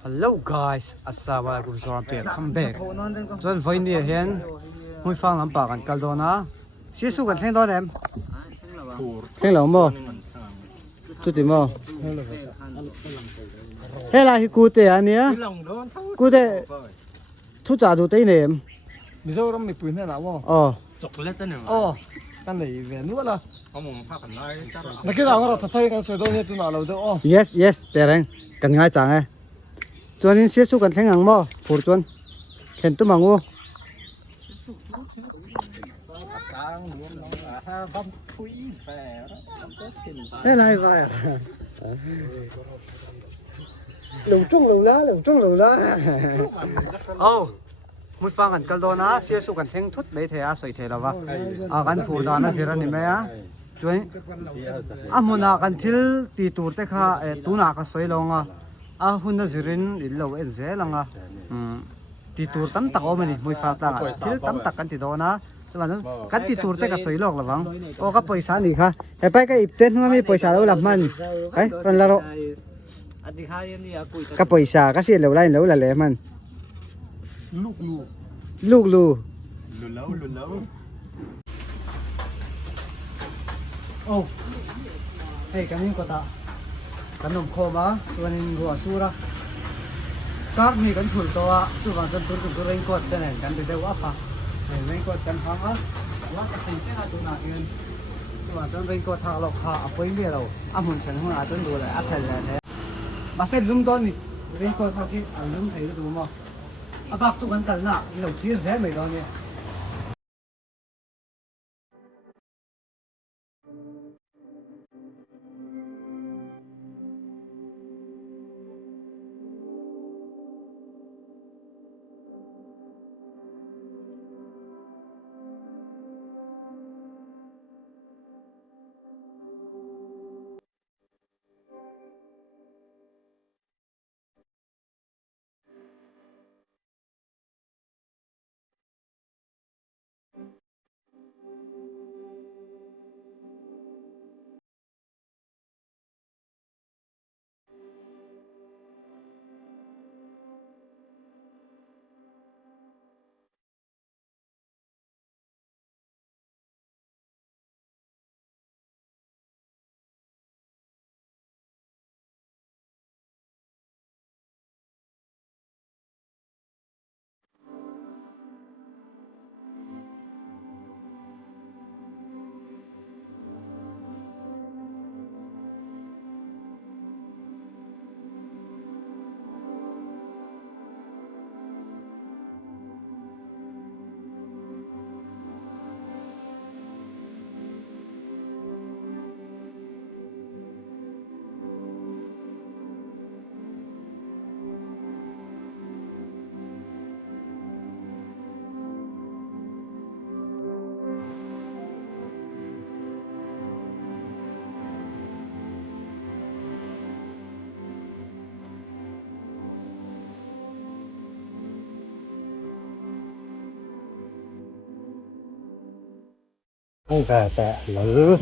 Hello guys, assalamualaikum warahmatullahi wabarakatuh. John voi ni hian hui fang lam pa kan kaldona. Sisu kan thleng don em. Thleng lo mo. Chu ti mo. Hela hi ku te ania. Ku te thu cha du te nem. Mizoram mi puin na mo. Chocolate na. Kan nei ve nu la. Among pa kan lai. Nakita ngara thathai kan soi don ni tu na lo de Yes, tereng. Kan ngai chang e. Chuanin sisu kan thleng ang mo. Phur chuan. Thlen tu mangu. Hela hi vai. Lung trung lung la. Mui fang kan kaldona sisu kan thleng thut bei the a soi the lawa. A kan phur da na sira ni me a. Chuan amuna kan thil ti tur te kha tu na ka soi longa. A hunna zirin illo en zelanga. Ti tur tam tak o mani mui fa ta thil tam tak kan ti dona. Chuan kan ti tur te ka soi lok lawang. O ka paisa ni kha. E pai ka ipten hma mi paisa lo lam man. Ai ron la ro. Ka paisa ka si lo lai lo la le man. Luk lu. Hey, kanin ko ta. Kanom khoma, chuanin ruwa sura. Kar mi kan thul to a, chuwan chan tur raincoat ten kan de dewa pha. Raincoat kan hanga. Wa ka sei se na tu na hian. Chuwan chan raincoat tha lo kha apoi me lo. Amun chan hung a chan du la a thal la the. Ma se lum don ni. Raincoat tha ki a lum thei du mo. Abak tu kan kal na, lo thir ze mai do ni. Tệ lử.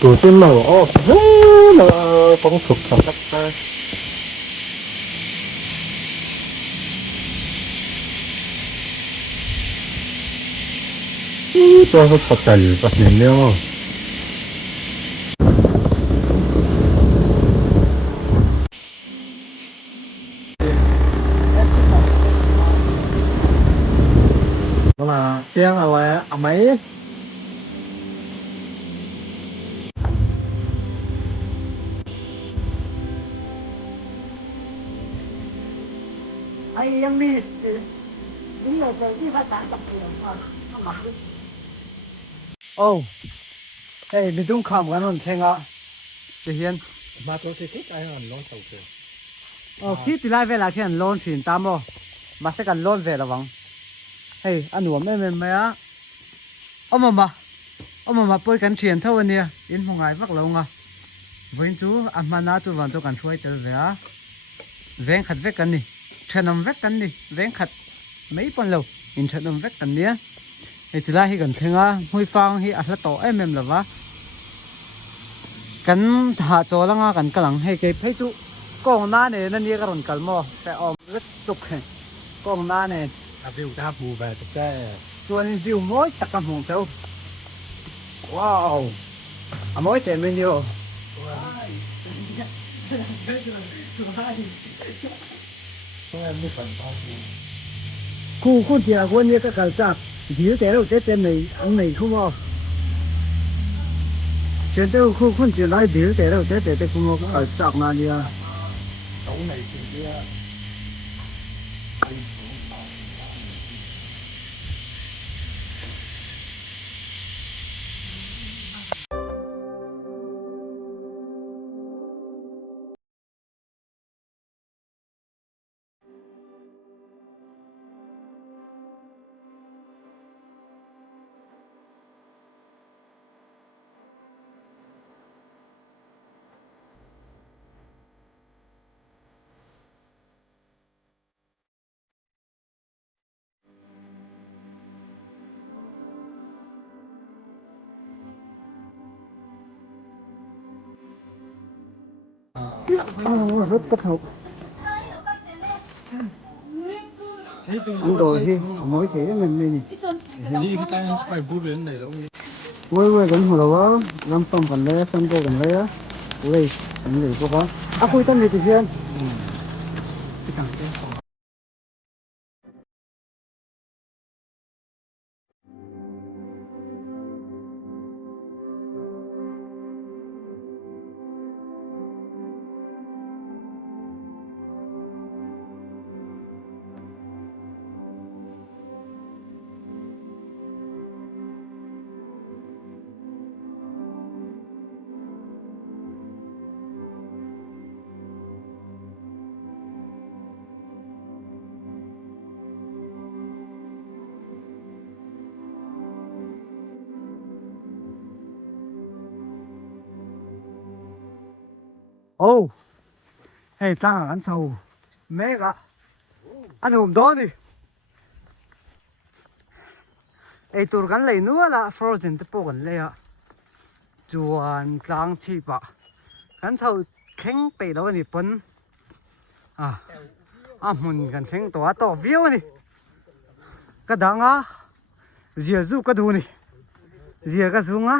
Tụi tin màu nó phong tục thật đất ta tôi có thật tần vật này nhau mà tiếng là mấy ai em đi đúng là đi phát triển tập thể mà nó mặc Hey, mi dung kham kan on thenga. Ti hian mà tôi thích ai ăn nón sầu khi thì lại về là khi anh lon thuyền tam ô mà sẽ cần lon về là vắng hey anh nuông em á ông mà bơi cắn thuyền thôi nè yên không ai vác lâu à với chú anh mà na chú vào cho cần chuối tới về á vén khát vét cắn đi chân ông vét cắn đi vén khát mấy con lâu in chân ông vét cắn đi hey thì lại khi cần thêm á huy phong hi ăn là tổ em là vả cắn thả cho lăng á cắn cái lăng hay cái phải chú con na này nó như cái rồng cẩn mòแต่ออมrất tục con na này อาวิวตาบูแบบแจ้ chuồn view mỗi tất cả hồng châu wow à mỗi tiền bao nhiêu khu thì là quân như cái cào chặt thiếu thế đâu thế này ăn này không có chuyện đâu khu chỉ nói thiếu thế đâu thế không có cào chặt nào đi à rất bất hậu rồi thì mỗi thế mìnhนี่ก็ต้องไปบูเรนไหนแล้ว quay gần hồ đó làm tôm gần đây xong cô gần đây á quay gần đây cô có khui tên gì thì phiền ô hey ta ăn sầu mẹ cả ăn hôm đó đi hey tôi gắn lấy nữa là frozen tập gần lấy à chuan clang chi bạ gắn sầu khéng bể đó đi bún mình gắn khéng to view đi cái đó á dìa du cái đồ này dìa cái xuống á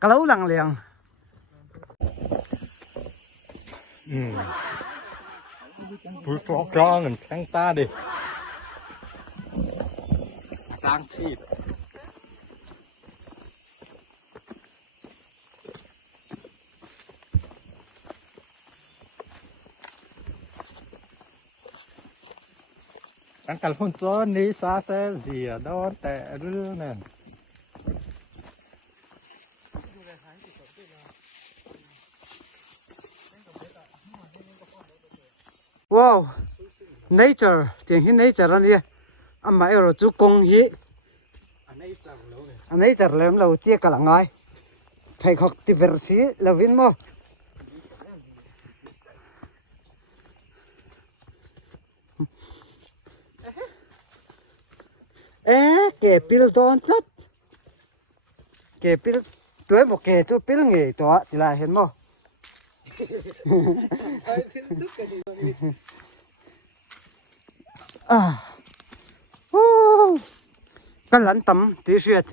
cái lâu lằng liền ผู้ฟอกร้องเหมือนแข้งตาดิกลางชีพตั้งแต่หุ่นซ้อนนี้ซาเซเสียโดนแต่เรื่องนั่น wow nature tiếng hin nature là gì anh mày rồi chú công hi anh nature là em lâu tiếc cả lằng ai phải học diversi là vin mo kẻ pil don tất kẻ pil tuổi một kẻ chú pil nghề đó thì là hiện mo cái lăn tắm tí xuyệt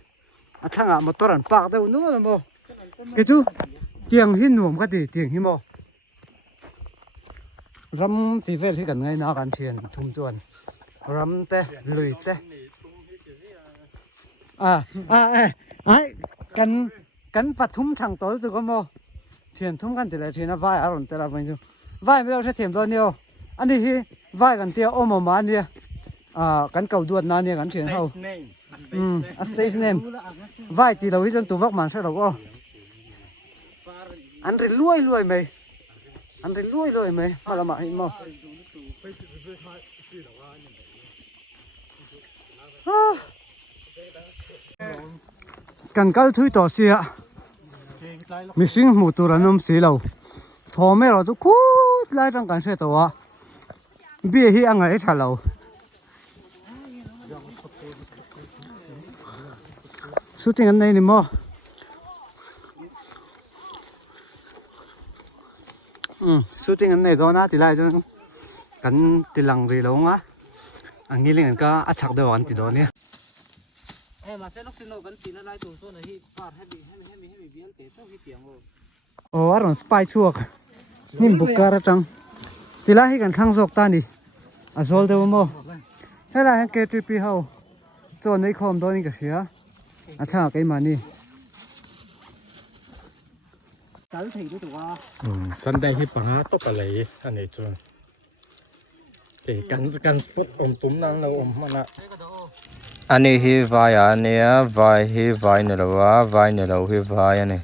thằng à một tuần bạc đâu nữa là mò cái chú tiếng hin nuông cái gì tiếng hin mò rắm thì về thì cần ngay nào cần tiền thùng chuồn rắm te lười te cần bắt thùng thằng tối rồi có mò tiền thùng cần thì là tiền nó vai ở rồi te là bao nhiêu vai bây giờ sẽ thêm bao nhiêu anh đi hi vai cần tiêu ôm mà anh đi cần cầu đuột nào nè cần tiền hậu stage name vai thì đâu hết dân tụ vóc màn sao đâu anh rồi lui mày อันเรลุยเลยไหมมาละมาหิมอกันกัลทุยต่อเสียมิสิงหมูตุระนมสีเหลาทอไม่เราจะคูดไล่จังกันเสียตัวเบี้ยที่อังไงฉลาสุดที่งั้นในนี่มั้งสุดที่งั้นในตอนนั้นที่ไล่จนกันที่หลังเรือลงอ่ะอันนี้เรื่องก็อัดฉักเดียวกันที่โดนเนี่ยมาเซล็อกซิโนกันตีนอะไรตัวตัวนี้ฟาดให้บีเบี้ยเตะต้องให้เตียงโอ้อารมณ์สไปชัวกนี่บุกการะจังที่ไล่ให้กันทั้งสองตานี่อาโซลเดวมั้งให้ไล่ให้เกจิปีเฮาจนในคอมโดนนี่ก็เสียอาชาไกมานี่การถึงด้วยตัวสันได้ฮิปหาตกอะไรอันนี้จวนเกกันสปอตอมตุ้มนั่นเราอมมันละอันนี้ฮีวายอันนี้วายฮีวายนี่แหละวายนี่แหละฮีวายอันนี้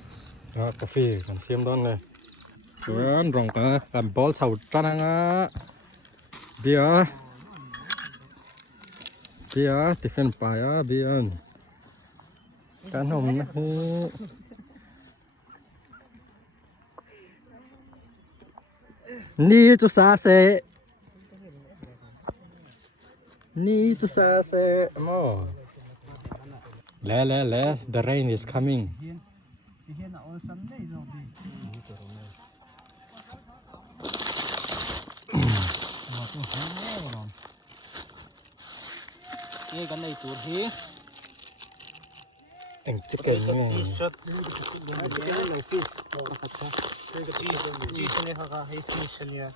กาแฟกันเสียมด้านเลยจวนรองกันบอลเสาจันงะเบียที่เป็นปลายเบียนการหอมนะนี่จุสาเซโม่เล่ the rain is comingนี่กันในตัวที่เอ็งจะเก่งเนี่ย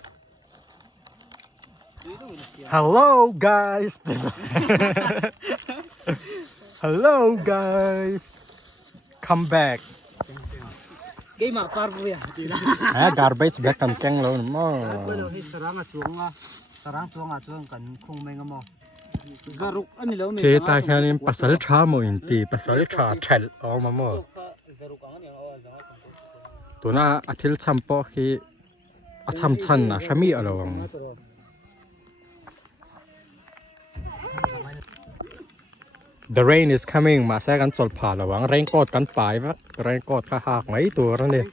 Hello guys Hello guys come back เกมมาปาร์บุยgarbage back กันแกงเราหม้อสร้างช่วงกันคงไม่งมจารุกอันนี้แล้วเคตาแค่นี้ภาษาชาโมอินตีภาษาชาเชลเอามาหม้อตัวน่าอาทิตย์ชัมปอคืออาชัมชันนะชามีอะไรวะThe rain is coming มาแทรกกันจลผ่าระวังแรงกดกันปลายวะแรงกดข้าหักไหมตัวนั่นเอง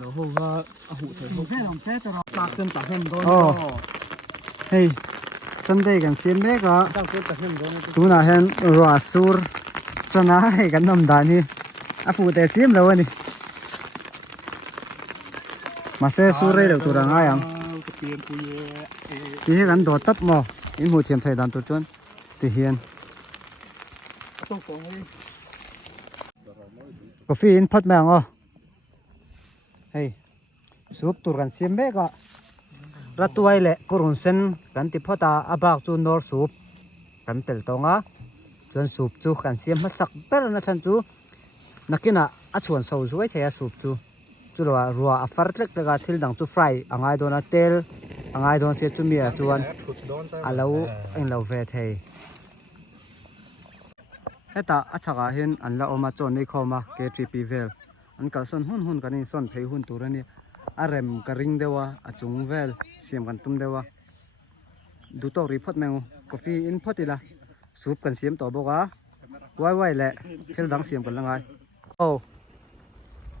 然后个啊虎腿后大针打很多เฮ้ยสันเดย์กันเสียนเมกะตัวน่าเห็นรัวสูร์จะน่าให้กันน้ำดานี่อาฟูแต่เสียมแล้วนี่มาเซสูร์เรื่องตัวง่ายยังที่ให้กันโดดตับมออินหูเทียมใส่ดันตัวจนที่เฮียนกาแฟอินพัดแมงเฮ้ยสูบตัวกันเสียมเมกะรัตไว้แหละกรุนเซนกันติพอตาอาบากจูนอร์สูบกันเตลตงะจนสูบจูกันเสียมมาสักเปรนะฉันจูนักกินอ่ะอาชวนสูบช่วยเทียสูบจูจุลว่ารัวอัฟร์เล็กเล็กทิลดังจูฟรายอ่างไอโดนเตลอ่างไอโดนเสียจูมีอ่ะจวนอาเลวเอ็งเลวเวทเฮเฮตาอาชักเห็นอันละอมาจนในคอมาเกจีพีเวลอันก็ส่วนหุ่นกันนี่ส่วนเพย์หุ่นตัวนี้อารมณ์กระริงเดวะอาจงเวลเสียมกันตุ้มเดวะดูตัวรีพอร์ตแมงกาแฟอินพอติละสูบกันเสียมต่อบอกว่าไว้แหละเที่ยวดังเสียมกันละไงโอ้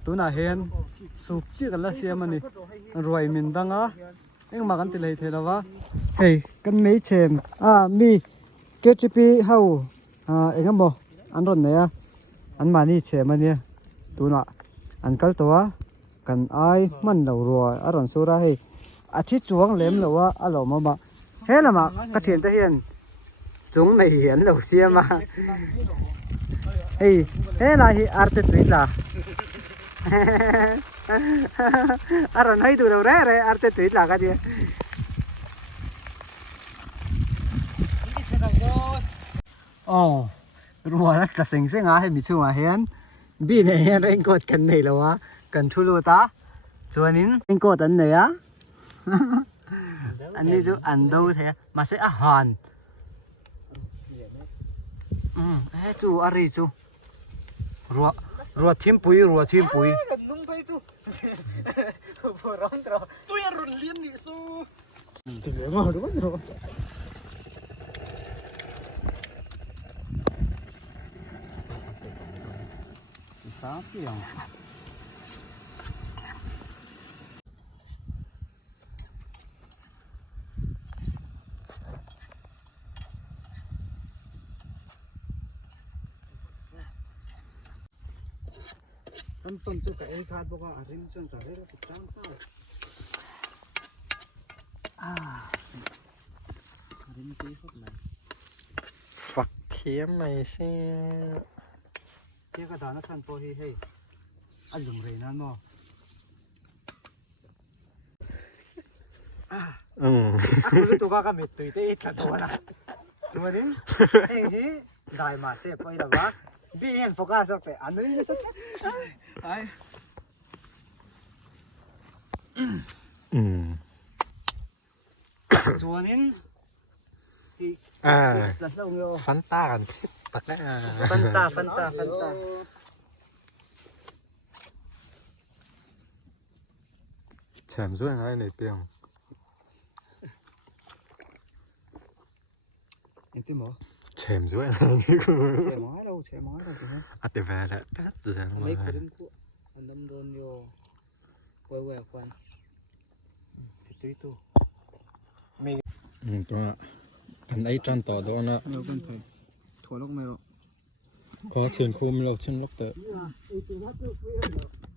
ตัวน่าเห็นสูบจีกันละเสียมันนี่รวยมินดังเอ็งมากันติเลยเทละวะเฮ้ยกันไม่เชมมีเกจิปีเฮาเอ็งก็บอกอันรอนเนี่ยอันมานี่เชมันเนี่ยตัวน่ะอันกัลตัวกันไอมันเรารวยอารมณ์สุราให้อาทิตย์จวงเล็มหรือว่าอารมณ์มาเฮ้ยละมากระเทียนตะเฮียนจงในเห็นเราเสียมาเฮ้ยละฮีอาร์ติตวิลล่ะอารมณ์ให้ดูเราเร่อาร์ติตวิลล่ะกันเดียอ๋อรวยแล้วกระเซ็งเสียงให้มีช่วงเห็นบีเนี่ยเห็นเร่งกดกันในแล้ววะกันทุลุตาจวนนี้เร่งกดอันไหนอ่ะอันนี้จูอันดูเถอะมาเสียอาหาร จูอะไรจูรัวทิมปุยรัวทิมปุย นุ่งไปตู้พอร้องตรอตัวยังรุนเลี้ยนนี่สู้ถึงแล้วมาดูว่าเนาะ สามเปียงอันต้นจุกไอ้ขาดบอกว่าริมจนแต่เรื่องติดตามข้าวริมตีสุดเลย ฝักเขียมไม่ใช่ เกี่ยกระดานนั่นสันโปฮีเฮอันลุงเรนั่นมั้ง คุณตัวก็ไม่ตุยเตะกันตัวนะจังหวะนี้เฮ้ยได้มาเสียไปแล้ววะบีเห็นโฟกัสสักแต่อันนี้สักไอ้จังหวะนี้จะเล่าโย่ ฟันตากันคิดตักได้ ฟันตา แฉมช่วยอะไรในเปียง เอ็งที่หมอ แฉมช่วยอะไรนี่คือ เฉยหมอเราถูกไหม อัตเวละแป๊ดเดือน ไม่ มา คุ้นกูอันดำโดนโย่แหวกควันตุยตัว ตัวอันไอ้จันต่อตัวนะ ไม่เอาเป็นไปถั่วลูกไม่เอา ขอเชิญครูมเราเชิญลูกเต๋อ ไอ้ตัวนั้นตัวเพื่อน